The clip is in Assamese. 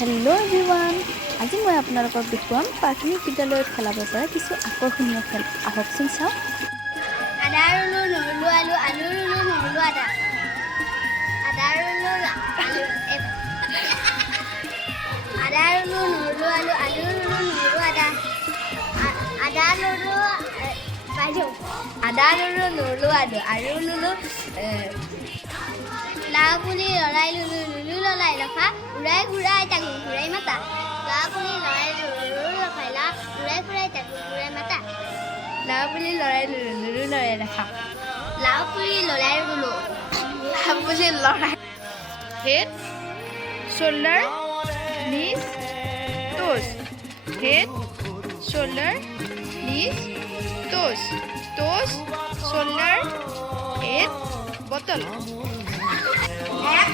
হেল্ল' এভৰিৱান, আজি মই আপোনালোকক দেখুৱাম প্ৰাথমিক বিদ্যালয়ত খেলাব পৰা কিছু আকৰ্ষণীয় খেল। আহকচোন চাওঁ। আদা ৰুলো নহৰু আলু, আলু ৰুলো নহৰু আদা, আদা ৰুলো আলু, আদা ৰুলো নহৰু আলু, আলু ৰুলো নহৰু আদা, আদা ৰুলো আদা ৰুলো নহৰু আলু, আলু ৰুলো লাও পুলি লৰাই লুলু, লুলু লৰাই লফা, উৰাই ঘূৰাই তাকো ঘূৰাই মাতা। লাও পুলি লৰাই লুলু লফাই লা, উৰাই ঘূৰাই তাকো ঘূৰাই মাতা। লাও পুলি লৰাই লুলু, লুলু লৰাই লফা, লাও পুলি লৰাই লুলু, লাও পুলি লৰাই head, shoulder, knees, toes. Head, shoulder, knees, toes. Toes, shoulder, head, bottle. এক